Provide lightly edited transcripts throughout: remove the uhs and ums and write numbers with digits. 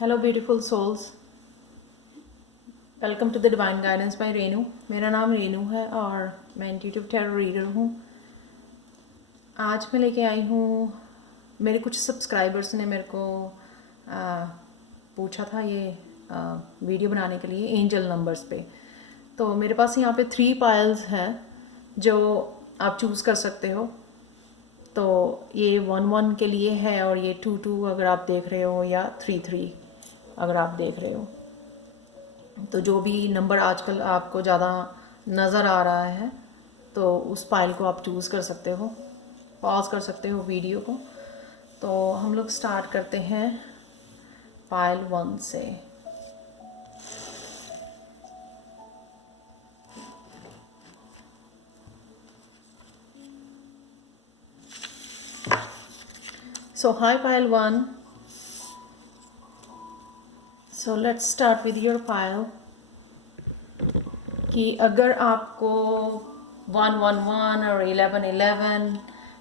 Hello beautiful souls, welcome to the divine guidance by Renu. मेरा नाम रेनू है और मैं इंट्यूटिव टैरो रीडर हूँ। आज मैं लेके आई हूँ, मेरे कुछ सब्सक्राइबर्स ने मेरे को पूछा था ये वीडियो बनाने के लिए एंजल नंबर्स पे। तो मेरे पास यहाँ पे 3 पाइल्स हैं जो आप चूज़ कर सकते हो। तो ये 1-1 के लिए है और ये 2-2 अगर आप देख रहे हो, या 3-3 अगर आप देख रहे हो। तो जो भी नंबर आजकल आपको ज़्यादा नज़र आ रहा है तो उस पाइल को आप चूज़ कर सकते हो, पॉज कर सकते हो वीडियो को। तो हम लोग स्टार्ट करते हैं पाइल 1 से। So hi pile 1, so let's start with your pile. कि अगर आपको 1-1-1 और 11-11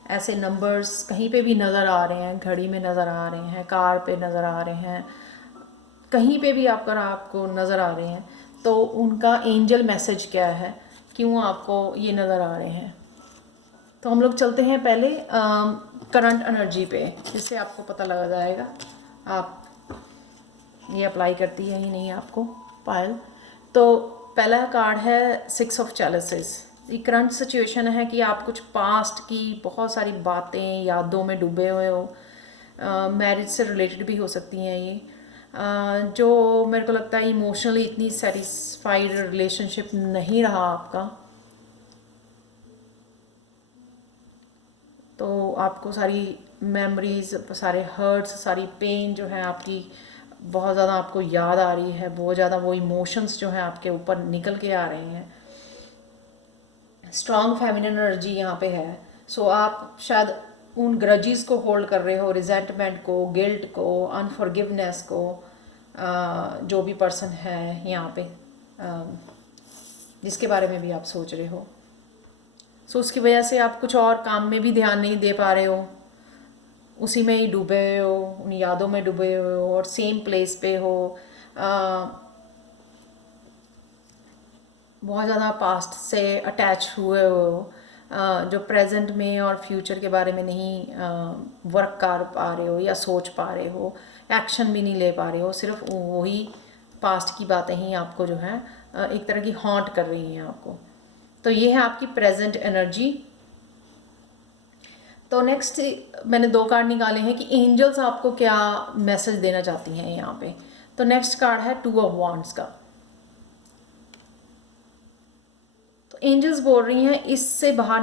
ऐसे नंबर्स कहीं पे भी नज़र आ रहे हैं, घड़ी में नज़र आ रहे हैं, कार पे नज़र आ रहे हैं, कहीं पे भी आपको नज़र आ रहे हैं, तो उनका एंजल मैसेज क्या है, क्यों आपको ये नज़र आ रहे हैं। तो हम लोग चलते हैं पहले करंट एनर्जी पे, जिससे आपको पता लग जाएगा आप ये अप्लाई करती है ही नहीं आपको पायल। तो पहला कार्ड है 6 ऑफ चैलिसेस। ये करंट सिचुएशन है कि आप कुछ पास्ट की बहुत सारी बातें यादों में डूबे हुए हो। मैरिज से रिलेटेड भी हो सकती हैं ये। जो मेरे को लगता है इमोशनली इतनी सेटिस्फाइड रिलेशनशिप नहीं रहा आपका, तो आपको सारी मेमोरीज, सारे हर्ट्स, सारी पेन जो है आपकी बहुत ज़्यादा आपको याद आ रही है, बहुत ज़्यादा वो इमोशंस जो हैं आपके ऊपर निकल के आ रहे हैं। स्ट्रॉन्ग फेमिनिन एनर्जी यहाँ पे है। सो आप शायद उन ग्रजेस को होल्ड कर रहे हो, रिजेंटमेंट को, गिल्ट को, अनफॉरगिवनेस को, जो भी पर्सन है यहाँ पे जिसके बारे में भी आप सोच रहे हो। सो उसकी वजह से आप कुछ और काम में भी ध्यान नहीं दे पा रहे हो, उसी में ही डूबे हो, उन यादों में डूबे हो और सेम प्लेस पे हो। बहुत ज़्यादा पास्ट से अटैच हुए हो, जो प्रेजेंट में और फ्यूचर के बारे में नहीं वर्क कर पा रहे हो या सोच पा रहे हो, एक्शन भी नहीं ले पा रहे हो, सिर्फ वही पास्ट की बातें ही आपको जो है एक तरह की हॉन्ट कर रही हैं आपको। तो ये है आपकी प्रेजेंट एनर्जी। तो नेक्स्ट मैंने 2 कार्ड निकाले हैं कि एंजल्स आपको क्या मैसेज देना चाहती हैं यहाँ पे। तो नेक्स्ट कार्ड है 2 ऑफ वॉन्ड्स का। तो एंजल्स बोल रही हैं इससे बाहर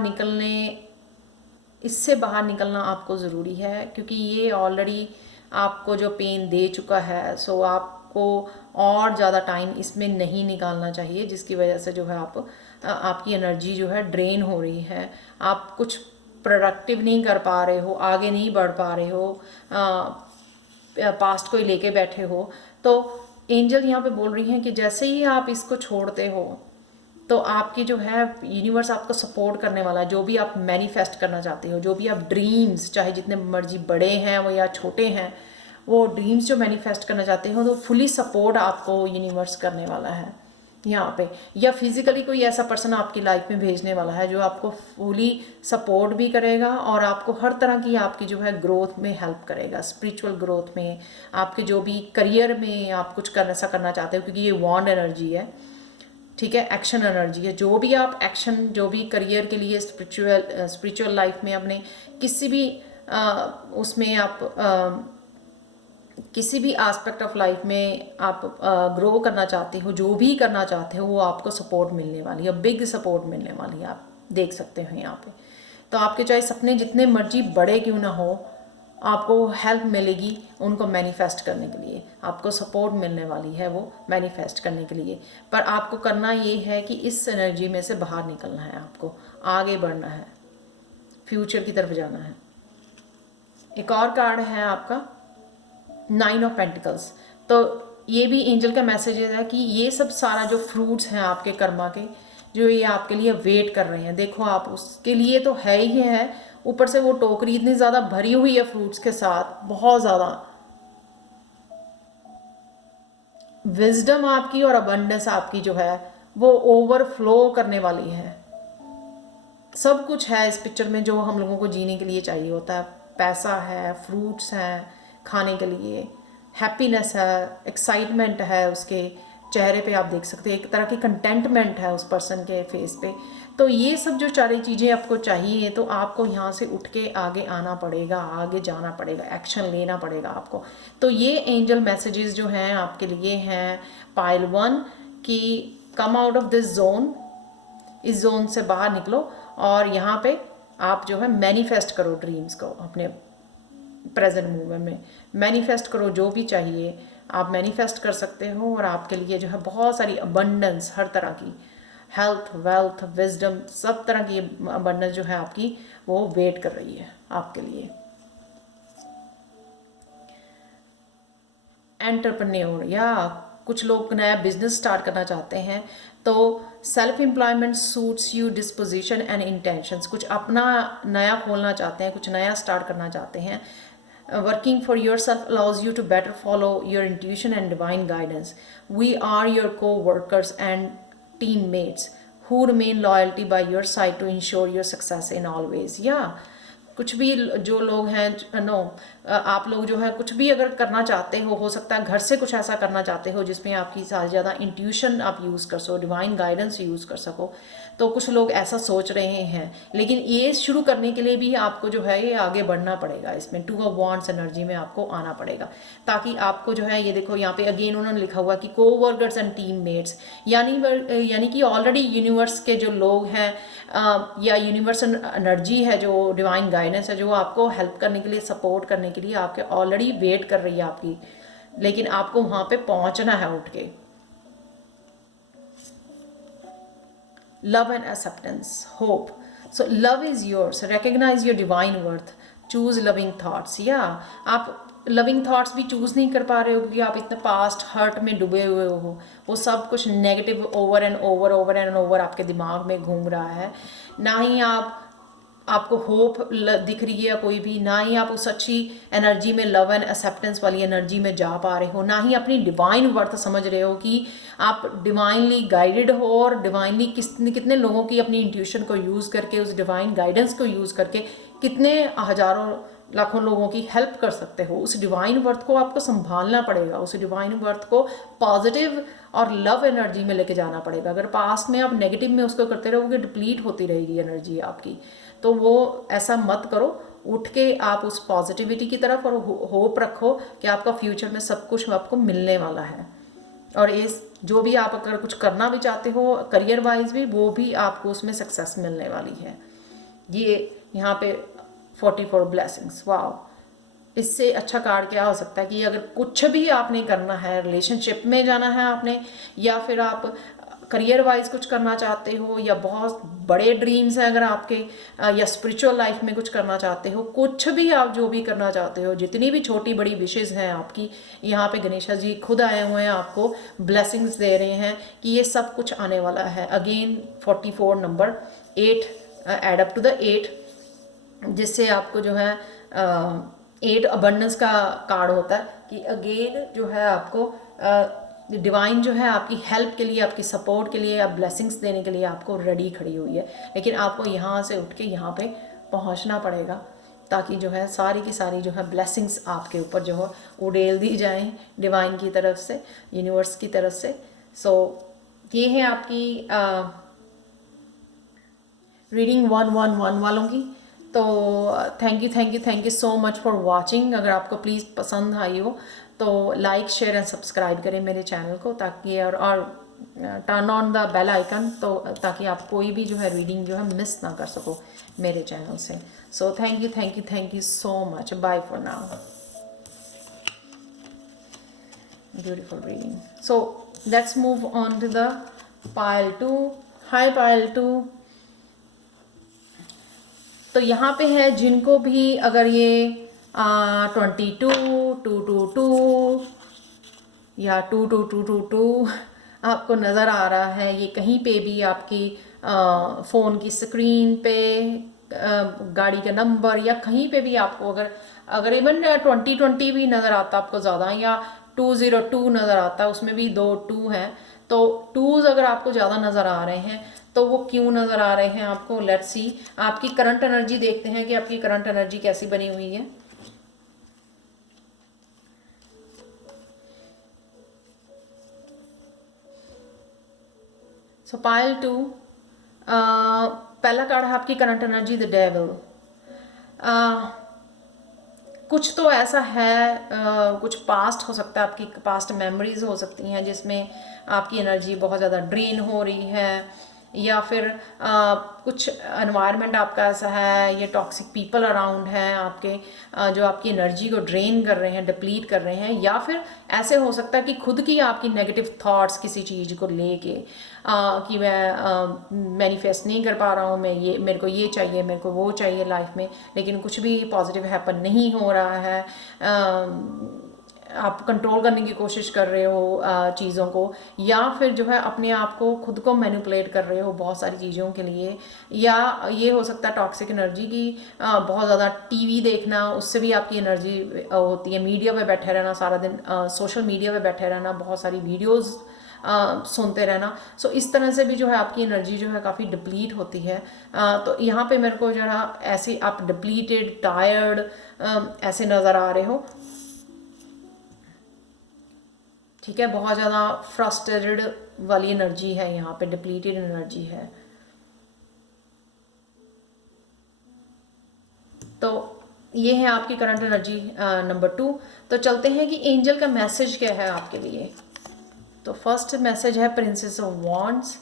निकलना आपको ज़रूरी है, क्योंकि ये ऑलरेडी आपको जो पेन दे चुका है। सो आपको और ज़्यादा टाइम इसमें नहीं निकालना चाहिए, जिसकी वजह से जो है आपकी एनर्जी जो है ड्रेन हो रही है। आप कुछ प्रोडक्टिव नहीं कर पा रहे हो, आगे नहीं बढ़ पा रहे हो, पास्ट को ही लेके बैठे हो। तो एंजल यहाँ पे बोल रही हैं कि जैसे ही आप इसको छोड़ते हो तो आपकी जो है यूनिवर्स आपको सपोर्ट करने वाला है। जो भी आप मैनिफेस्ट करना चाहते हो, जो भी आप ड्रीम्स, चाहे जितने मर्जी बड़े हैं वो या छोटे हैं, वो ड्रीम्स जो मैनिफेस्ट करना चाहते हो तो फुली सपोर्ट आपको यूनिवर्स करने वाला है यहाँ पे। या फिजिकली कोई ऐसा पर्सन आपकी लाइफ में भेजने वाला है जो आपको फुली सपोर्ट भी करेगा और आपको हर तरह की आपकी जो है ग्रोथ में हेल्प करेगा, स्पिरिचुअल ग्रोथ में, आपके जो भी करियर में आप कुछ ऐसा करना चाहते हो, क्योंकि ये वॉन्ड एनर्जी है, ठीक है, एक्शन एनर्जी है। जो भी आप एक्शन, जो भी करियर के लिए, स्पिरिचुअल लाइफ में अपने किसी भी उसमें आप किसी भी एस्पेक्ट ऑफ लाइफ में आप ग्रो करना चाहते हो, जो भी करना चाहते हो, वो आपको सपोर्ट मिलने वाली है, बिग सपोर्ट मिलने वाली है। आप देख सकते हो यहाँ पे। तो आपके चाहे सपने जितने मर्जी बड़े क्यों ना हो, आपको हेल्प मिलेगी उनको मैनिफेस्ट करने के लिए, आपको सपोर्ट मिलने वाली है वो मैनिफेस्ट करने के लिए। पर आपको करना ये है कि इस एनर्जी में से बाहर निकलना है, आपको आगे बढ़ना है, फ्यूचर की तरफ जाना है। एक और कार्ड है आपका 9 ऑफ पेंटिकल्स। तो ये भी एंजल का मैसेज है कि ये सब सारा जो फ्रूट्स हैं आपके कर्मा के, जो ये आपके लिए वेट कर रहे हैं, देखो आप उसके लिए तो है ही है, ऊपर से वो टोकरी इतनी ज़्यादा भरी हुई है फ्रूट्स के साथ, बहुत ज़्यादा। विजडम आपकी और अबंडेंस आपकी जो है वो ओवरफ्लो करने वाली है। सब कुछ है इस पिक्चर में जो हम लोगों को जीने के लिए चाहिए होता है। पैसा है, फ्रूट्स हैं खाने के लिए, हैप्पीनेस है, एक्साइटमेंट है, उसके चेहरे पे आप देख सकते हैं एक तरह की कंटेंटमेंट है उस पर्सन के फेस पे। तो ये सब जो सारी चीज़ें आपको चाहिए तो आपको यहाँ से उठ के आगे आना पड़ेगा, आगे जाना पड़ेगा, एक्शन लेना पड़ेगा आपको। तो ये एंजल मैसेजेस जो हैं आपके लिए हैं पाइल 1 कि come out of this zone, इस जोन से बाहर निकलो और यहाँ पे आप जो है मैनिफेस्ट करो ड्रीम्स को अपने प्रेजेंट मूवमेंट में। मैनिफेस्ट करो जो भी चाहिए आप मैनिफेस्ट कर सकते हो और आपके लिए जो है बहुत सारी अबंडेंस, हर तरह की हेल्थ, वेल्थ, विजडम, सब तरह की अबंडेंस जो है आपकी वो वेट कर रही है आपके लिए। एंटरप्रेन्योर या कुछ लोग नया बिजनेस स्टार्ट करना चाहते हैं तो self employment suits you disposition and intentions. कुछ अपना नया खोलना चाहते हैं, कुछ नया स्टार्ट करना चाहते हैं। Working for yourself allows you to better follow your intuition and divine guidance. We are your coworkers and teammates who remain loyalty by your side to ensure your success in all ways। या कुछ भी जो लोग हैं no आप लोग जो है कुछ भी अगर करना चाहते हो सकता है घर से कुछ ऐसा करना चाहते हो जिसमें आपकी सारी ज़्यादा इंट्यूशन आप यूज़ कर सको, डिवाइन गाइडेंस यूज़ कर सको। तो कुछ लोग ऐसा सोच रहे हैं, लेकिन ये शुरू करने के लिए भी आपको जो है ये आगे बढ़ना पड़ेगा। इसमें 2 ऑफ वांड्स एनर्जी में आपको आना पड़ेगा ताकि आपको जो है ये देखो यहाँ पे अगेन उन्होंने लिखा हुआ कि को वर्कर्स एंड टीम मेट्स, यानी कि ऑलरेडी यूनिवर्स के जो लोग हैं या यूनिवर्सल एनर्जी है, जो डिवाइन गाइडेंस है, जो आपको हेल्प करने के लिए, सपोर्ट करने के लिए आपके ऑलरेडी वेट कर रही है आपकी, लेकिन आपको वहां पे पहुंचना है उठ के। Love and acceptance, hope. So love is yours, recognise your divine worth, choose loving thoughts. या आप लविंग थॉट्स भी चूज नहीं कर पा रहे हो क्योंकि आप इतने पास्ट हर्ट में डूबे हुए हो। वो सब कुछ नेगेटिव ओवर एंड ओवर आपके दिमाग में घूम रहा है। ना ही आपको होप दिख रही है कोई भी, ना ही आप उस अच्छी एनर्जी में, लव एंड एक्सेप्टेंस वाली एनर्जी में जा पा रहे हो, ना ही अपनी डिवाइन वर्थ समझ रहे हो कि आप डिवाइनली गाइडेड हो और डिवाइनली कितने लोगों की अपनी इंट्यूशन को यूज़ करके, उस डिवाइन गाइडेंस को यूज़ करके कितने हजारों लाखों लोगों की हेल्प कर सकते हो। उस डिवाइन वर्थ को आपको संभालना पड़ेगा, उस डिवाइन वर्थ को पॉजिटिव और लव एनर्जी में लेके जाना पड़ेगा। अगर पास्ट में आप नेगेटिव में उसको करते रहोगे, डिप्लीट होती रहेगी एनर्जी आपकी। तो वो ऐसा मत करो, उठ के आप उस पॉजिटिविटी की तरफ और होप रखो कि आपका फ्यूचर में सब कुछ आपको मिलने वाला है। और इस जो भी आप अगर कुछ करना भी चाहते हो करियर वाइज भी, वो भी आपको उसमें सक्सेस मिलने वाली है। ये यहाँ पे 44 ब्लेसिंग्स, वाओ। इससे अच्छा कार्ड क्या हो सकता है कि अगर कुछ भी आपने करना है, रिलेशनशिप में जाना है आपने, या फिर आप करियर वाइज कुछ करना चाहते हो, या बहुत बड़े ड्रीम्स हैं अगर आपके, या स्पिरिचुअल लाइफ में कुछ करना चाहते हो, कुछ भी आप जो भी करना चाहते हो, जितनी भी छोटी बड़ी विशेज़ हैं आपकी, यहाँ पे गणेशा जी खुद आए हुए हैं, आपको ब्लेसिंग्स दे रहे हैं कि ये सब कुछ आने वाला है। Again 44 number 8 add up to the 8, जिससे आपको जो है 8 अबंडेंस का कार्ड होता है कि अगेन जो है आपको डिवाइन जो है आपकी हेल्प के लिए, आपकी सपोर्ट के लिए, आप ब्लेसिंग्स देने के लिए आपको रेडी खड़ी हुई है। लेकिन आपको यहाँ से उठ के यहाँ पे पहुँचना पड़ेगा ताकि जो है सारी की सारी जो है ब्लेसिंग्स आपके ऊपर जो है उड़ेल दी जाएं डिवाइन की तरफ से, यूनिवर्स की तरफ से। सो ये है आपकी रीडिंग 111 वालों की। तो thank you so much for watching. अगर आपको प्लीज़ पसंद आई हो तो लाइक, शेयर एंड सब्सक्राइब करें मेरे चैनल को, ताकि और turn on the bell icon, तो ताकि आप कोई भी जो है रीडिंग जो है मिस ना कर सको मेरे चैनल से। So thank you so much. Bye for now. Beautiful reading. So let's move on to the pile 2। Hi pile 2। तो यहाँ पे है जिनको भी अगर ये 22, 222 या 22222 आपको नज़र आ रहा है, ये कहीं पे भी आपकी फ़ोन की स्क्रीन पे, गाड़ी का नंबर, या कहीं पे भी आपको अगर इवन 2020 भी नज़र आता आपको ज़्यादा, या 202 नज़र आता है, उसमें भी 2 2 हैं। तो 2s अगर आपको ज़्यादा नज़र आ रहे हैं तो वो क्यों नज़र आ रहे हैं आपको? Let's see. आपकी करंट एनर्जी देखते हैं कि आपकी करंट एनर्जी कैसी बनी हुई है। सो पाइल 2, पहला कार्ड है आपकी करंट एनर्जी, द डेविल। कुछ तो ऐसा है, कुछ पास्ट हो सकता है, आपकी पास्ट मेमोरीज हो सकती हैं जिसमें आपकी एनर्जी बहुत ज़्यादा ड्रेन हो रही है, या फिर कुछ एनवायरनमेंट आपका ऐसा है, ये टॉक्सिक पीपल अराउंड हैं आपके, जो आपकी एनर्जी को ड्रेन कर रहे हैं, डिप्लीट कर रहे हैं, या फिर ऐसे हो सकता है कि खुद की आपकी नेगेटिव थॉट्स किसी चीज़ को लेके कि मैं मैनिफेस्ट नहीं कर पा रहा हूँ, मैं ये, मेरे को ये चाहिए, मेरे को वो चाहिए लाइफ में, लेकिन कुछ भी पॉजिटिव हैपन नहीं हो रहा है। आप कंट्रोल करने की कोशिश कर रहे हो चीज़ों को, या फिर जो है अपने आप को खुद को मैनिपुलेट कर रहे हो बहुत सारी चीज़ों के लिए, या ये हो सकता है टॉक्सिक एनर्जी की बहुत ज़्यादा टीवी देखना, उससे भी आपकी एनर्जी होती है। मीडिया पे बैठे रहना सारा दिन, सोशल मीडिया पे बैठे रहना, बहुत सारी वीडियोज़ सुनते रहना। सो इस तरह से भी जो है आपकी एनर्जी जो है काफ़ी डिप्लीट होती है। तो यहाँ पे मेरे को जो है ऐसे आप डिप्लीटेड, टायर्ड ऐसे नज़र आ रहे हो, ठीक है। बहुत ज़्यादा फ्रस्ट्रेटेड वाली एनर्जी है यहाँ पे, डिप्लीटेड एनर्जी है। तो ये है आपकी करंट एनर्जी नंबर 2। तो चलते हैं कि एंजल का मैसेज क्या है आपके लिए। तो फर्स्ट मैसेज है प्रिंसेस ऑफ वॉन्ड्स,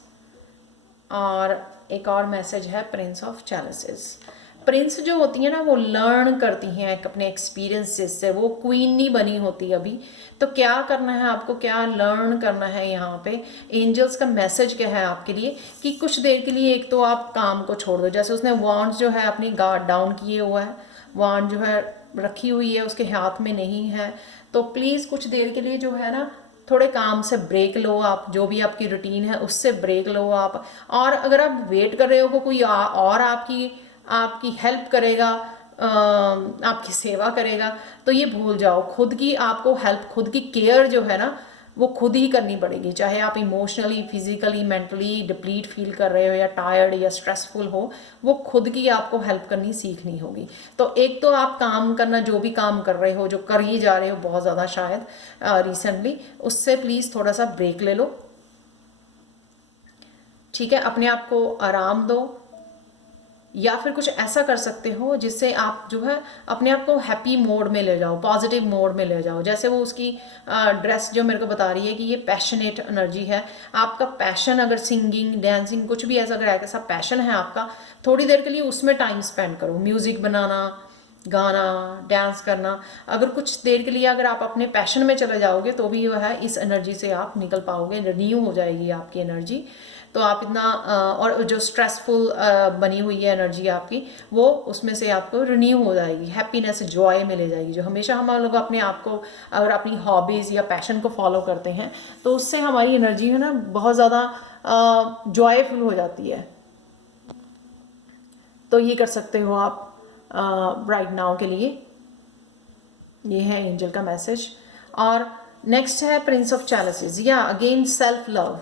और एक और मैसेज है प्रिंस ऑफ चैलिसेस। प्रिंस जो होती है ना, वो लर्न करती हैं अपने एक्सपीरियंसेस से, वो क्वीन नहीं बनी होती अभी। तो क्या करना है आपको, क्या लर्न करना है यहाँ पे? एंजल्स का मैसेज क्या है आपके लिए कि कुछ देर के लिए एक तो आप काम को छोड़ दो। जैसे उसने वॉन्ड जो है अपनी गार्ड डाउन किए हुआ है, वॉन्ड जो है रखी हुई है, उसके हाथ में नहीं है। तो प्लीज़ कुछ देर के लिए जो है ना, थोड़े काम से ब्रेक लो आप, जो भी आपकी रूटीन है उससे ब्रेक लो आप। और अगर आप वेट कर रहे हो कि कोई और आपकी आपकी हेल्प करेगा, आपकी सेवा करेगा, तो ये भूल जाओ। खुद की आपको हेल्प, खुद की केयर जो है ना, वो खुद ही करनी पड़ेगी। चाहे आप emotionally, physically, mentally deplete feel कर रहे हो, या टायर्ड या स्ट्रेसफुल हो, वो खुद की आपको हेल्प करनी सीखनी होगी। तो एक तो आप काम करना, जो भी काम कर रहे हो, जो कर ही जा रहे हो बहुत ज़्यादा शायद रिसेंटली, उससे प्लीज़ थोड़ा सा ब्रेक ले लो, ठीक है। अपने आप को आराम दो, या फिर कुछ ऐसा कर सकते हो जिससे आप जो है अपने आप को हैप्पी मोड में ले जाओ, पॉजिटिव मोड में ले जाओ। जैसे वो उसकी ड्रेस जो मेरे को बता रही है कि ये पैशनेट एनर्जी है। आपका पैशन, अगर सिंगिंग, डांसिंग, कुछ भी ऐसा, अगर ऐसा पैशन है आपका, थोड़ी देर के लिए उसमें टाइम स्पेंड करो। म्यूज़िक बनाना, गाना, डांस करना, अगर कुछ देर के लिए अगर आप अपने पैशन में चले जाओगे तो भी जो है इस एनर्जी से आप निकल पाओगे, रिन्यू हो जाएगी आपकी एनर्जी। तो आप इतना और जो स्ट्रेसफुल बनी हुई है एनर्जी आपकी, वो उसमें से आपको रिन्यू हो जाएगी, हैप्पीनेस, जॉय मिले जाएगी। जो हमेशा हम लोग अपने आप को, अगर अपनी हॉबीज़ या पैशन को फॉलो करते हैं, तो उससे हमारी एनर्जी है ना बहुत ज़्यादा जॉयफुल हो जाती है। तो ये कर सकते हो आप राइट नाउ के लिए। ये है एंजल का मैसेज। और नेक्स्ट है प्रिंस ऑफ चैलिसेस, या अगेन सेल्फ लव।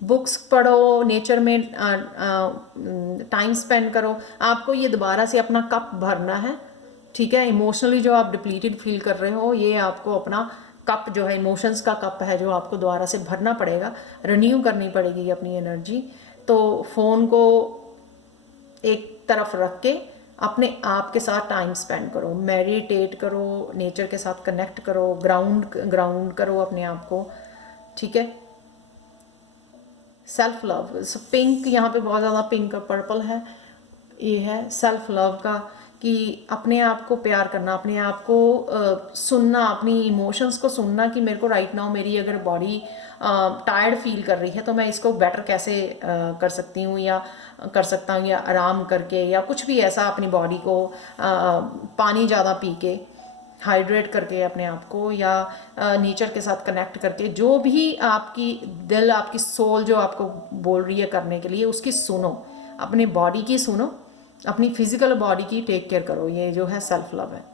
बुक्स पढ़ो, नेचर में टाइम स्पेंड करो। आपको ये दोबारा से अपना कप भरना है, ठीक है। इमोशनली जो आप डिप्लीटेड फील कर रहे हो, ये आपको अपना कप जो है, इमोशंस का कप है, जो आपको दोबारा से भरना पड़ेगा, रिन्यू करनी पड़ेगी अपनी एनर्जी। तो फ़ोन को एक तरफ रख के अपने आप के साथ टाइम स्पेंड करो, मेडिटेट करो, नेचर के साथ कनेक्ट करो, ग्राउंड करो अपने आप को, ठीक है। सेल्फ लव, पिंक यहाँ पे बहुत ज़्यादा पिंक और पर्पल है, ये है सेल्फ लव का, कि अपने आप को प्यार करना, अपने आप को सुनना, अपनी इमोशंस को सुनना कि मेरे को राइट नाउ मेरी अगर बॉडी टायर्ड फील कर रही है तो मैं इसको बेटर कैसे कर सकती हूँ, या कर सकता हूँ, या आराम करके, या कुछ भी ऐसा अपनी बॉडी को पानी ज़्यादा पी के, हाइड्रेट करके अपने आप को, या नेचर के साथ कनेक्ट करके, जो भी आपकी दिल, आपकी सोल जो आपको बोल रही है करने के लिए, उसकी सुनो, अपने बॉडी की सुनो, अपनी फिजिकल बॉडी की टेक केयर करो। ये जो है सेल्फ लव है।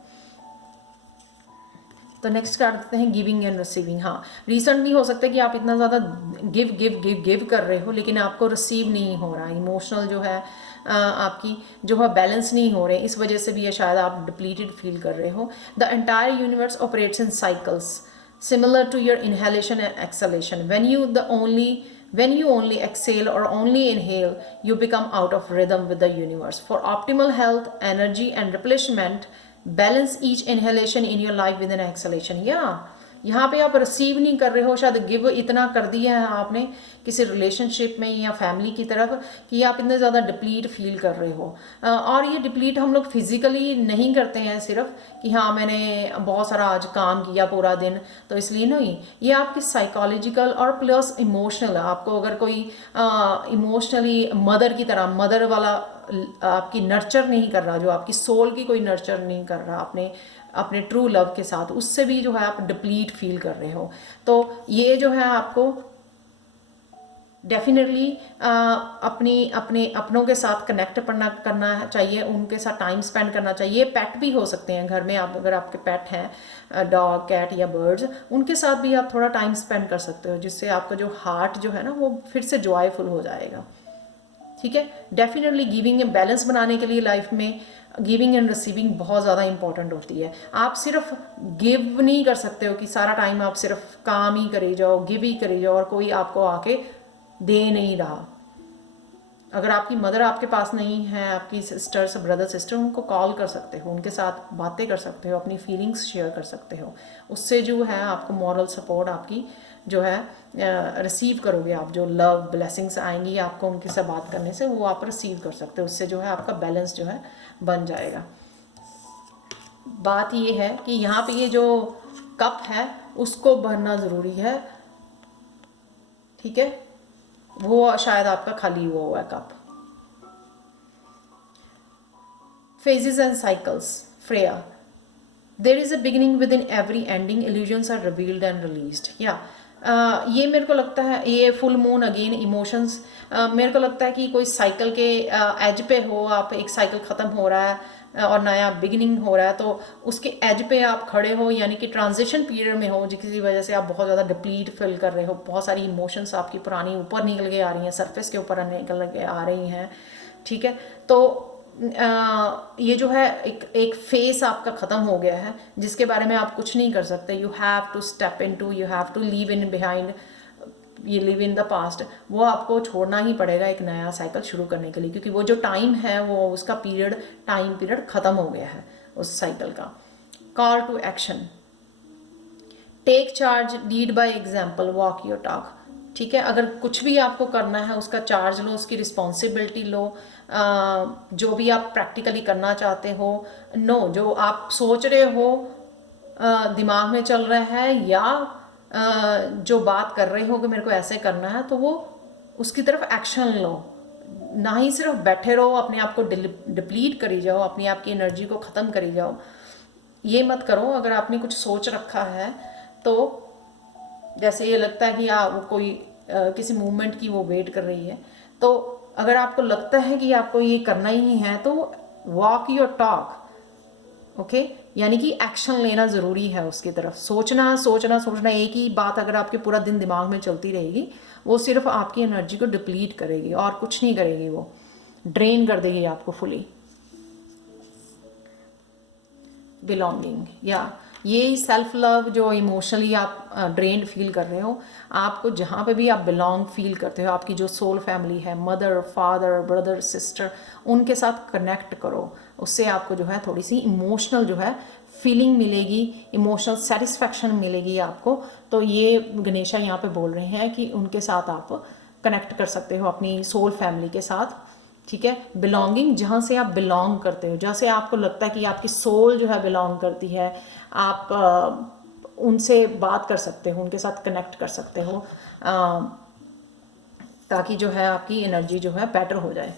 तो नेक्स्ट कर देते हैं गिविंग एंड रिसीविंग। हाँ, रिसेंटली हो सकता है कि आप इतना ज़्यादा गिव गिव गिव गिव कर रहे हो लेकिन आपको रिसीव नहीं हो रहा, इमोशनल जो है आपकी जो है बैलेंस नहीं हो रहे, इस वजह से भी ये शायद आप डिप्लीटेड फील कर रहे हो। The entire universe operates in cycles similar to your inhalation and exhalation. When you only exhale or only inhale, you become out of rhythm with the universe. For optimal health, energy and replenishment, balance each inhalation in your life with an exhalation. Yeah, यहाँ पे आप receive नहीं कर रहे हो, शायद give इतना कर दिया है आपने किसी रिलेशनशिप में या फैमिली की तरफ कि आप इतने ज़्यादा डिप्लीट फील कर रहे हो। और ये डिप्लीट हम लोग फिजिकली नहीं करते हैं सिर्फ कि हाँ मैंने बहुत सारा आज काम किया पूरा दिन तो इसलिए नहीं, ये आपकी साइकोलॉजिकल और प्लस इमोशनल, आपको अगर कोई इमोशनली मदर की तरह, मदर वाला आपकी नर्चर नहीं कर रहा, जो आपकी सोल की कोई नर्चर नहीं कर रहा अपने ट्रू लव के साथ, उससे भी जो है आप डिप्लीट फील कर रहे हो। तो ये जो है आपको डेफिनेटली अपनों के साथ कनेक्ट करना चाहिए, उनके साथ टाइम स्पेंड करना चाहिए। पेट भी हो सकते हैं घर में, आप अगर आपके पेट हैं डॉग कैट या बर्ड्स, उनके साथ भी आप थोड़ा टाइम स्पेंड कर सकते हो, जिससे आपका जो हार्ट जो है ना वो फिर से जॉयफुल हो जाएगा। ठीक है, डेफिनेटली गिविंग ए बैलेंस बनाने के लिए लाइफ में गिविंग एंड रिसीविंग बहुत ज़्यादा इंपॉर्टेंट होती है। आप सिर्फ गिव नहीं कर सकते हो कि सारा टाइम आप सिर्फ काम ही करे जाओ, गिव ही करे जाओ और कोई आपको आके दे नहीं रहा। अगर आपकी मदर आपके पास नहीं है, आपकी सिस्टर्स ब्रदर सिस्टर, उनको कॉल कर सकते हो, उनके साथ बातें कर सकते हो, अपनी फीलिंग्स शेयर कर सकते हो, उससे जो है आपको मॉरल सपोर्ट आपकी जो है रिसीव करोगे आप, जो लव ब्लेसिंग्स आएंगी आपको उनके साथ बात करने से, वो आप रिसीव कर सकते हो, उससे जो है आपका बैलेंस जो है बन जाएगा। बात ये है कि यहाँ पे ये जो कप है उसको भरना ज़रूरी है, ठीक है, वो शायद आपका खाली हुआ है cup. Phases and cycles, Freya. There is a beginning within every ending. Illusions are revealed and released. Yeah. ये मेरे को लगता है ये फुल मून अगेन इमोशंस, मेरे को लगता है कि कोई साइकिल के एज पे हो आप, एक साइकिल ख़त्म हो रहा है और नया बिगिनिंग हो रहा है, तो उसके एज पे आप खड़े हो, यानी कि ट्रांजिशन पीरियड में हो, जिसकी वजह से आप बहुत ज़्यादा डिप्लीट फील कर रहे हो, बहुत सारी इमोशंस आपकी पुरानी ऊपर निकल के आ रही हैं, सरफेस के ऊपर निकल के आ रही हैं। ठीक है, तो ये जो है एक फेस आपका ख़त्म हो गया है जिसके बारे में आप कुछ नहीं कर सकते। You have to step in to, you have to leave in behind, ये लिव इन द पास्ट, वो आपको छोड़ना ही पड़ेगा एक नया साइकिल शुरू करने के लिए, क्योंकि वो जो टाइम है वो उसका टाइम पीरियड ख़त्म हो गया है उस साइकिल का। Call to action, take charge, lead by example, walk your talk. ठीक है, अगर कुछ भी आपको करना है उसका चार्ज लो, उसकी रिस्पॉन्सिबिलिटी लो, जो भी आप प्रैक्टिकली करना चाहते हो, नो जो आप सोच रहे हो दिमाग में चल रहा है या जो बात कर रहे हो कि मेरे को ऐसे करना है, तो वो उसकी तरफ एक्शन लो, ना ही सिर्फ बैठे रहो अपने आप को डिप्लीट करी जाओ, अपनी आपकी एनर्जी को ख़त्म करी जाओ, ये मत करो। अगर आपने कुछ सोच रखा है तो जैसे ये लगता है कि वो कोई किसी मूवमेंट की वो वेट कर रही है, तो अगर आपको लगता है कि आपको ये करना ही है तो वॉक योर टॉक, ओके, यानी कि एक्शन लेना ज़रूरी है उसकी तरफ। सोचना सोचना सोचना एक ही बात अगर आपके पूरा दिन दिमाग में चलती रहेगी, वो सिर्फ आपकी एनर्जी को डिप्लीट करेगी और कुछ नहीं करेगी, वो ड्रेन कर देगी आपको फुली। बिलोंगिंग, या ये सेल्फ लव जो इमोशनली आप ड्रेन्ड फील कर रहे हो, आपको जहाँ पे भी आप बिलोंग फील करते हो, आपकी जो सोल फैमिली है, मदर फादर ब्रदर सिस्टर, उनके साथ कनेक्ट करो, उससे आपको जो है थोड़ी सी इमोशनल जो है फीलिंग मिलेगी, इमोशनल सेटिस्फैक्शन मिलेगी आपको। तो ये गणेशा यहाँ पे बोल रहे हैं कि उनके साथ आप कनेक्ट कर सकते हो अपनी सोल फैमिली के साथ। ठीक है, बिलोंगिंग, जहाँ से आप बिलोंग करते हो, जहाँ से आपको लगता है कि आपकी सोल जो है बिलोंग करती है, आप उनसे बात कर सकते हो, उनके साथ कनेक्ट कर सकते हो, ताकि जो है आपकी एनर्जी जो है बेटर हो जाए।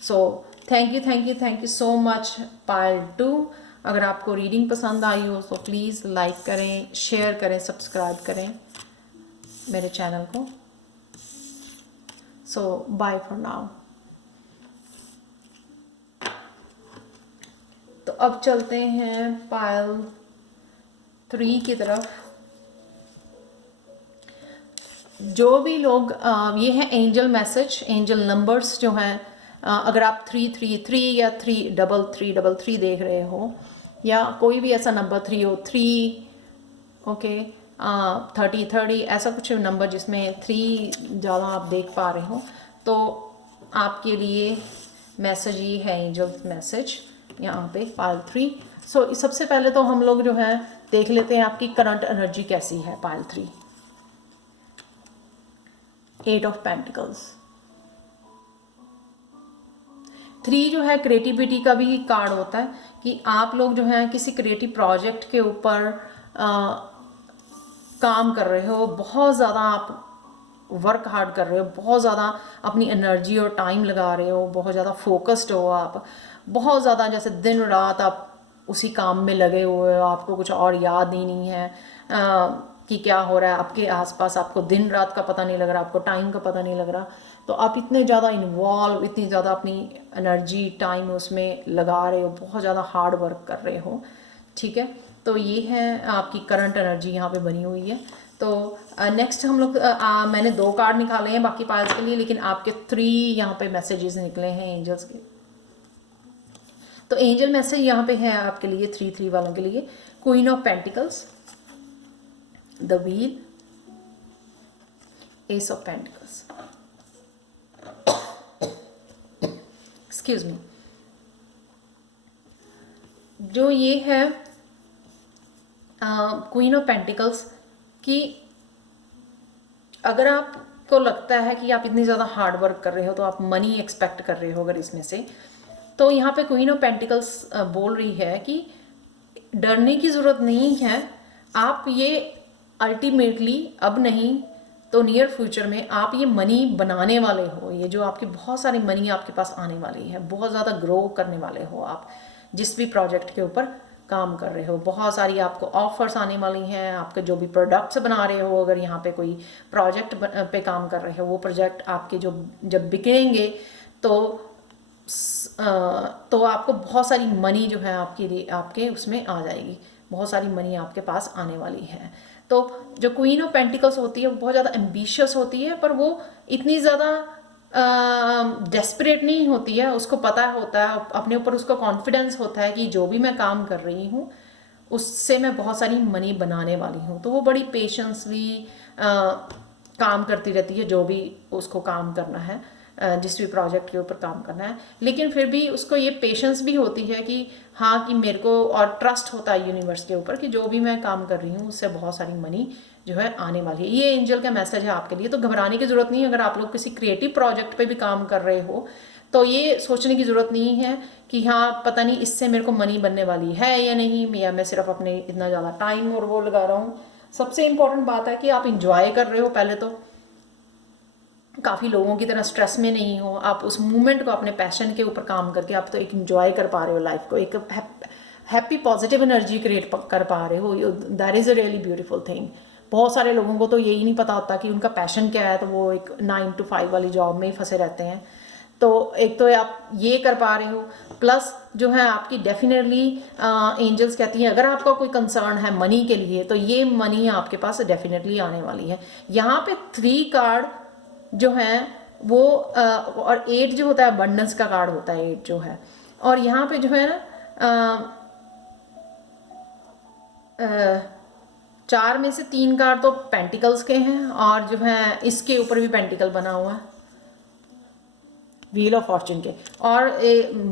So thank you so much pile 2। अगर आपको रीडिंग पसंद आई हो तो प्लीज़ लाइक करें, शेयर करें, सब्सक्राइब करें मेरे चैनल को। So bye for now. तो अब चलते हैं पायल 3 की तरफ जो भी लोग ये है एंजल मैसेज, एंजल नंबर्स जो हैं, अगर आप 333 या 33333 देख रहे हो या कोई भी ऐसा नंबर 303, ओके, 3030, ऐसा कुछ नंबर जिसमें 3 ज़्यादा आप देख पा रहे हो, तो आपके लिए मैसेज ये है एंजल मैसेज यहाँ पे पायल 3। सो सबसे पहले तो हम लोग जो है देख लेते हैं आपकी करंट एनर्जी कैसी है पायल 3। 8 ऑफ पेंटिकल्स। 3 जो है क्रिएटिविटी का भी कार्ड होता है कि आप लोग जो है किसी क्रिएटिव प्रोजेक्ट के ऊपर काम कर रहे हो, बहुत ज़्यादा आप वर्क हार्ड कर रहे हो, बहुत ज़्यादा अपनी एनर्जी और टाइम लगा रहे हो, बहुत ज़्यादा फोकस्ड हो आप, बहुत ज़्यादा जैसे दिन रात आप उसी काम में लगे हुए हो, आपको कुछ और याद ही नहीं है कि क्या हो रहा है आपके आसपास, आपको दिन रात का पता नहीं लग रहा, आपको टाइम का पता नहीं लग रहा, तो आप इतने ज़्यादा इन्वॉल्व, इतनी ज़्यादा अपनी एनर्जी टाइम उसमें लगा रहे हो, बहुत ज़्यादा हार्ड वर्क कर रहे हो, ठीक है। तो ये है आपकी करंट एनर्जी यहाँ पे बनी हुई है। तो नेक्स्ट हम लोग मैंने 2 कार्ड निकाले हैं बाकी पायल्स के लिए, लेकिन आपके 3 यहाँ पे मैसेजेस निकले हैं एंजल्स के। तो एंजल मैसेज यहाँ पे है आपके लिए 3 वालों के लिए, queen of pentacles, the wheel, S of pentacles, excuse me. जो ये है क्वीन ऑफ पेंटिकल्स कि अगर आपको लगता है कि आप इतनी ज़्यादा हार्ड वर्क कर रहे हो तो आप मनी एक्सपेक्ट कर रहे हो अगर इसमें से, तो यहाँ पे क्वीन ऑफ पेंटिकल्स बोल रही है कि डरने की ज़रूरत नहीं है। आप ये अल्टीमेटली अब नहीं तो नियर फ्यूचर में आप ये मनी बनाने वाले हो, ये जो आपकी बहुत सारी मनी आपके पास आने वाली है, बहुत ज़्यादा ग्रो करने वाले हो आप जिस भी प्रोजेक्ट के ऊपर काम कर रहे हो, बहुत सारी आपको ऑफर्स आने वाली हैं, आपके जो भी प्रोडक्ट्स बना रहे हो, अगर यहाँ पे कोई प्रोजेक्ट पे काम कर रहे हो, वो प्रोजेक्ट आपके जो जब बिकेंगे तो आपको बहुत सारी मनी जो है आपके उसमें आ जाएगी, बहुत सारी मनी आपके पास आने वाली है। तो जो क्वीन ऑफ पेंटिकल्स होती है वो बहुत ज़्यादा एम्बिशियस होती है, पर वो इतनी ज़्यादा डेस्परेट नहीं होती है, उसको पता होता है अपने ऊपर, उसका कॉन्फिडेंस होता है कि जो भी मैं काम कर रही हूँ उससे मैं बहुत सारी मनी बनाने वाली हूँ। तो वो बड़ी पेशेंसली काम करती रहती है जो भी उसको काम करना है, जिस भी प्रोजेक्ट के ऊपर काम करना है, लेकिन फिर भी उसको ये पेशेंस भी होती है कि हाँ कि मेरे को, और ट्रस्ट होता है यूनिवर्स के ऊपर कि जो भी मैं काम कर रही हूँ उससे बहुत सारी मनी जो है आने वाली है। ये एंजल का मैसेज है आपके लिए। तो घबराने की ज़रूरत नहीं है। अगर आप लोग किसी क्रिएटिव प्रोजेक्ट पे भी काम कर रहे हो तो ये सोचने की ज़रूरत नहीं है कि हाँ पता नहीं इससे मेरे को मनी बनने वाली है या नहीं, या मैं सिर्फ अपने इतना ज़्यादा टाइम और वो लगा रहा हूँ। सबसे इम्पॉर्टेंट बात है कि आप इंजॉय कर रहे हो, पहले तो काफ़ी लोगों की तरह स्ट्रेस में नहीं हो, आप उस मोमेंट को अपने पैशन के ऊपर काम करके आप तो एक इंजॉय कर पा रहे हो लाइफ को, एक हैप्पी पॉजिटिव एनर्जी क्रिएट कर पा रहे हो। That is a really beautiful thing. बहुत सारे लोगों को तो यही नहीं पता होता कि उनका पैशन क्या है, तो वो एक 9 to 5 वाली जॉब में ही फंसे रहते हैं। तो एक तो आप ये कर पा रहे हो, प्लस जो है आपकी डेफिनेटली एंजल्स कहती हैं अगर आपका कोई कंसर्न है मनी के लिए तो ये मनी आपके पास डेफिनेटली आने वाली है। यहाँ पे 3 कार्ड जो है वो और 8 जो होता है अबंडेंस का कार्ड होता है 8 जो है, और यहाँ पे जो है ना 4 में से 3 कार्ड तो पेंटिकल्स के हैं, और जो है इसके ऊपर भी पेंटिकल बना हुआ है व्हील ऑफ फॉर्च्यून के, और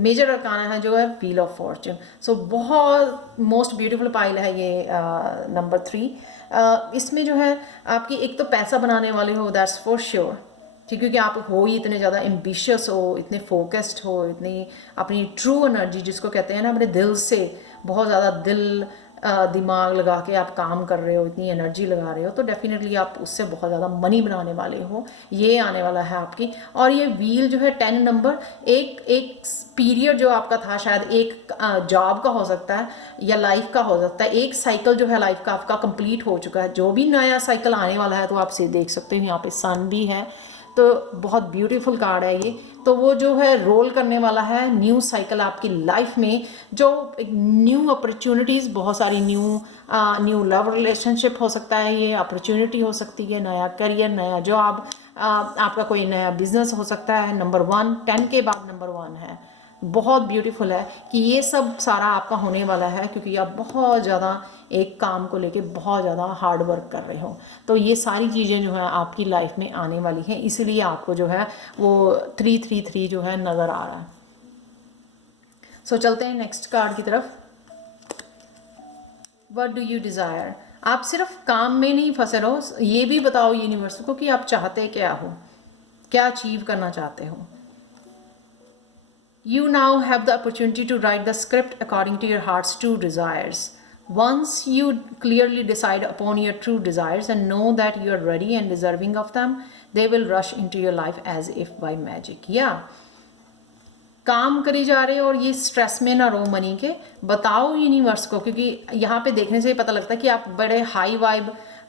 मेजर अरकाना है जो है व्हील ऑफ फॉर्च्यून। सो बहुत मोस्ट ब्यूटीफुल पाइल है ये नंबर 3। इसमें जो है आपकी एक तो पैसा बनाने वाले हो, दैट्स फॉर श्योर, ठीक, क्योंकि आप हो ही इतने ज़्यादा एम्बिशियस हो, इतने फोकस्ड हो, इतनी अपनी ट्रू एनर्जी जिसको कहते हैं ना, अपने दिल से बहुत ज़्यादा दिल दिमाग लगा के आप काम कर रहे हो, इतनी एनर्जी लगा रहे हो, तो डेफिनेटली आप उससे बहुत ज़्यादा मनी बनाने वाले हो, ये आने वाला है आपकी। और ये व्हील जो है 10 नंबर, एक पीरियड जो आपका था, शायद एक जॉब का हो सकता है या लाइफ का हो सकता है, एक साइकिल जो है लाइफ का आपका कंप्लीट हो चुका है, जो भी नया साइकिल आने वाला है तो आप इसे देख सकते हो, यहाँ पे सन भी है, तो बहुत ब्यूटीफुल कार्ड है ये। तो वो जो है रोल करने वाला है न्यू साइकिल आपकी लाइफ में, जो एक न्यू अपॉर्चुनिटीज़, बहुत सारी न्यू लव रिलेशनशिप हो सकता है, ये अपॉर्चुनिटी हो सकती है, नया करियर, नया जॉब, आपका कोई नया बिजनेस हो सकता है। नंबर 1, 10 के बाद नंबर 1 है। बहुत ब्यूटीफुल है कि ये सब सारा आपका होने वाला है, क्योंकि आप बहुत ज़्यादा एक काम को लेके बहुत ज़्यादा हार्ड वर्क कर रहे हो। तो ये सारी चीज़ें जो है आपकी लाइफ में आने वाली हैं, इसलिए आपको जो है वो 333 जो है नज़र आ रहा है। सो चलते हैं नेक्स्ट कार्ड की तरफ। What do you desire? आप सिर्फ काम में नहीं फंसे रहो, ये भी बताओ यूनिवर्स को कि आप चाहते क्या हो, क्या अचीव करना चाहते हो। You now have the opportunity to write the script according to your heart's true desires. Once you clearly decide upon your true desires and know that you are ready and deserving of them, they will rush into your life as if by magic. Yeah. काम करी जा रहे हो और ये stress में ना रहो मनी के, बताओ यूनिवर्स को, क्योंकि यहाँ पे देखने से पता लगता है कि आप बड़े हाई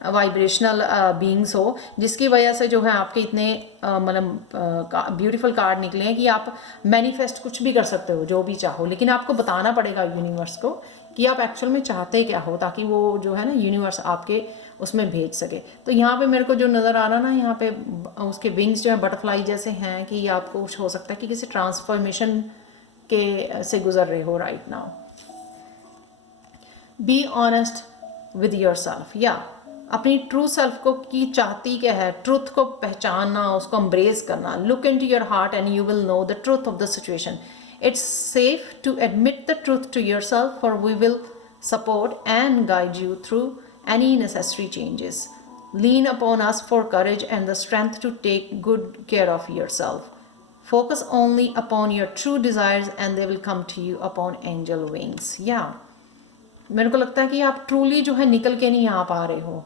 वाइब्रेशनल बीइंग्स हो, जिसकी वजह से जो है आपके इतने मतलब ब्यूटीफुल कार्ड निकले हैं कि आप मैनिफेस्ट कुछ भी कर सकते हो, जो भी चाहो, लेकिन आपको बताना पड़ेगा यूनिवर्स को कि आप एक्चुअल में चाहते क्या हो, ताकि वो जो है ना यूनिवर्स आपके उसमें भेज सके। तो यहाँ पे मेरे को जो नज़र आ रहा ना, यहाँ पे उसके विंग्स जो है बटरफ्लाई जैसे हैं, कि आपको कुछ हो सकता है कि किसी ट्रांसफॉर्मेशन के से गुजर रहे हो right now. Be honest with your self, या अपनी ट्रू सेल्फ को की चाहती क्या है, ट्रुथ को पहचानना, उसको एम्ब्रेस करना। Look into your heart and you will know the truth of the situation. It's safe to admit the truth to your self, for we will support and guide you through any necessary changes. Lean upon us for courage and the strength to take good care of yourself. Focus only upon your true desires and they will come to you upon angel wings. Yeah. मेरे को लगता है कि आप truly जो है निकल के नहीं आ पा रहे हो,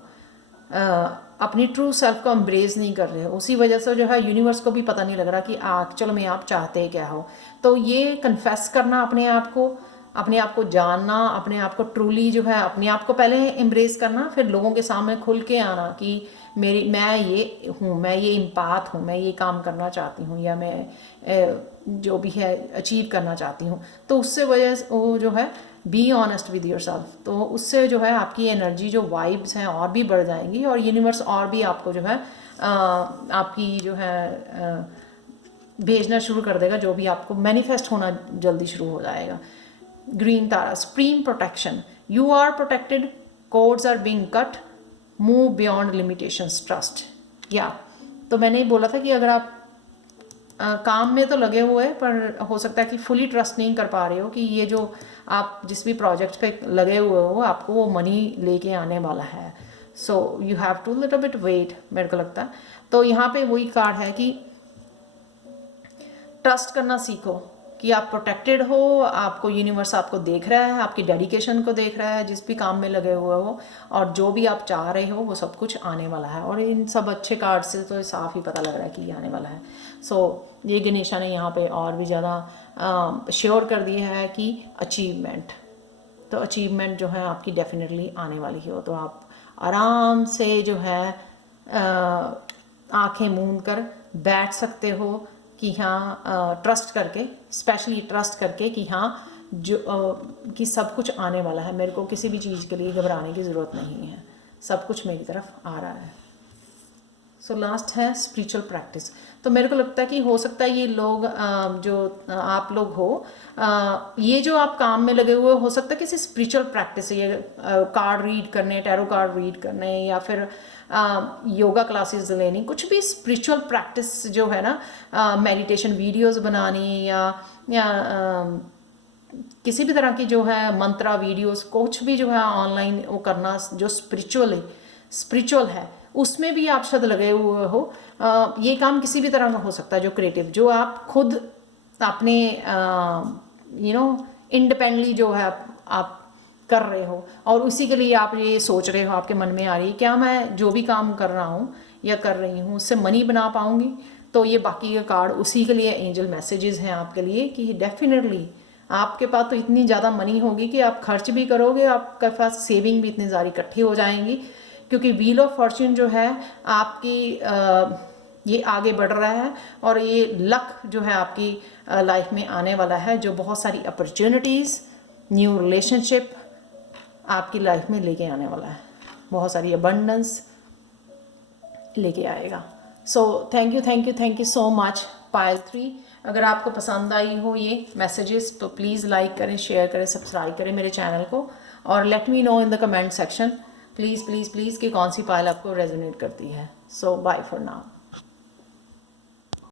अपनी ट्रू सेल्फ को एम्ब्रेस नहीं कर रहे हो, उसी वजह से जो है यूनिवर्स को भी पता नहीं लग रहा कि एक्चुअल में आप चाहते क्या हो। तो ये कन्फेस करना अपने आप को जानना, अपने आप को ट्रूली जो है अपने आप को पहले एम्ब्रेस करना, फिर लोगों के सामने खुल के आना कि मैं ये हूँ, मैं ये इम्पाथ हूँ, मैं ये काम करना चाहती हूँ, या मैं जो भी है अचीव करना चाहती हूँ। तो उससे वजह से वो जो है be honest with your self, तो उससे जो है आपकी एनर्जी जो वाइब्स हैं और भी बढ़ जाएंगी, और यूनिवर्स और भी आपको जो है आपकी जो है भेजना शुरू कर देगा, जो भी आपको मैनिफेस्ट होना जल्दी शुरू हो जाएगा। Green Tara, supreme protection, you are protected, cords are being cut, move beyond limitations, trust. या तो मैंने बोला था कि अगर आप काम में तो लगे हुए, पर हो सकता है कि फुली ट्रस्ट नहीं कर पा रहे हो कि ये जो आप जिस भी प्रोजेक्ट पे लगे हुए हो आपको वो मनी लेके आने वाला है। So you have to little bit wait, मेरे को लगता है। तो यहाँ पे वही कार्ड है कि ट्रस्ट करना सीखो कि आप प्रोटेक्टेड हो, आपको यूनिवर्स आपको देख रहा है, आपकी डेडिकेशन को देख रहा है जिस भी काम में लगे हुए हो, और जो भी आप चाह रहे हो वो सब कुछ आने वाला है। और इन सब अच्छे कार्ड से तो साफ ही पता लग रहा है कि ये आने वाला है। सो ये गणेशा ने यहाँ पे और भी ज़्यादा श्योर कर दिया है कि अचीवमेंट, तो अचीवमेंट जो है आपकी डेफिनेटली आने वाली हो। तो आप आराम से जो है आंखें मूंद कर बैठ सकते हो कि हाँ ट्रस्ट करके, स्पेशली ट्रस्ट करके कि हाँ जो कि सब कुछ आने वाला है, मेरे को किसी भी चीज़ के लिए घबराने की ज़रूरत नहीं है, सब कुछ मेरी तरफ आ रहा है। सो लास्ट है स्पिरिचुअल प्रैक्टिस। तो मेरे को लगता है कि हो सकता है ये लोग जो आप लोग हो, ये जो आप काम में लगे हुए हो सकता है किसी स्पिरिचुअल प्रैक्टिस, ये कार्ड रीड करने, टैरो कार्ड रीड करने, या फिर योगा क्लासेस लेनी, कुछ भी स्पिरिचुअल प्रैक्टिस जो है ना, मेडिटेशन वीडियोस बनानी, या किसी भी तरह की जो है मंत्रा वीडियोस, कुछ भी जो है ऑनलाइन वो करना जो स्पिरिचुअल है, उसमें भी आप शायद लगे हुए हो। ये काम किसी भी तरह का हो सकता है जो क्रिएटिव, जो आप खुद अपने इंडिपेंडेंटली जो है आप कर रहे हो, और उसी के लिए आप ये सोच रहे हो, आपके मन में आ रही है क्या मैं जो भी काम कर रहा हूँ या कर रही हूँ उससे मनी बना पाऊँगी। तो ये बाकी के कार्ड उसी के लिए एंजल मैसेजेस हैं आपके लिए कि डेफिनेटली आपके पास तो इतनी ज़्यादा मनी होगी कि आप खर्च भी करोगे, आपके पास सेविंग भी इतनी सारी इकट्ठी हो जाएंगी, क्योंकि व्हील ऑफ फॉर्च्यून जो है आपकी ये आगे बढ़ रहा है और ये लक जो है आपकी लाइफ में आने वाला है, जो बहुत सारी अपॉर्चुनिटीज़, न्यू रिलेशनशिप आपकी लाइफ में लेके आने वाला है, बहुत सारी अबंडेंस लेके आएगा। So thank you so much pile 3। अगर आपको पसंद आई हो ये मैसेजेस तो प्लीज़ लाइक करें, शेयर करें, सब्सक्राइब करें मेरे चैनल को, और let me know in the comment section please please please कि कौन सी पायल आपको रेजोनेट करती है। So bye for now.